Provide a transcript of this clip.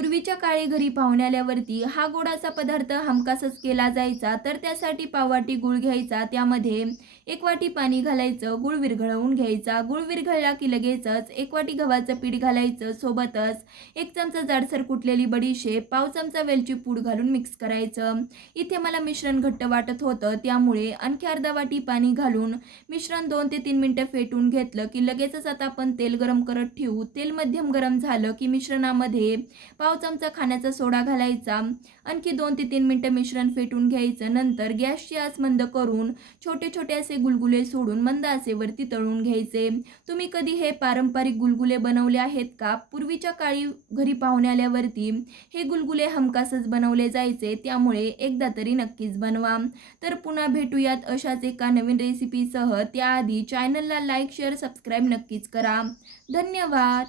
पूर्वीच्या काळी घरी पाहुणे आल्यावरती हा गोडाचा पदार्थ हमखासच केला जायचा. तर त्यासाठी पाववाटी गूळ घ्यायचा, त्यामध्ये 1 वाटी पाणी घालायचं, गूळ विरघळवून घ्यायचा. गूळ विरघळला की लगेचच 1 वाटी गव्हाचं पीठ घालायचं, सोबतच 1 चमचा जाडसर कुटलेली बडीशेप, पाव चमचा वेलची पूड घालून मिक्स करायचं. इथे मला मिश्रण घट्ट वाटत होतं, त्यामुळे आणखी अर्धा वाटी पाणी घालून मिश्रण 2 ते 3 मिनिटं फेटून घेतलं की लगेचच आता आपण तेल गरम करत ठेवू. तेल मध्यम गरम झालं की मिश्रणामध्ये पाव चमचा खाण्याचा सोडा घालायचा. आणखी 2 ते 3 मिनिटं मिश्रण फेटून घ्यायचं. नंतर गॅसची आच मंद करून छोटे छोटे असे गुलगुले सोडून मंद आचेवरती तळून घ्यायचे. तुम्ही कधी हे पारंपरिक गुलगुले बनवले आहेत का? पूर्वीच्या काळी घरी पाहुणे आल्यावरती हे गुलगुले हमखासच बनवले जायचे, त्यामुळे एकदा तरी नक्कीच बनवा. तर पुन्हा भेटूयात अशाच एका नवीन रेसिपीसह. त्याआधी चॅनलला लाईक, शेअर, सबस्क्राईब नक्कीच करा. धन्यवाद.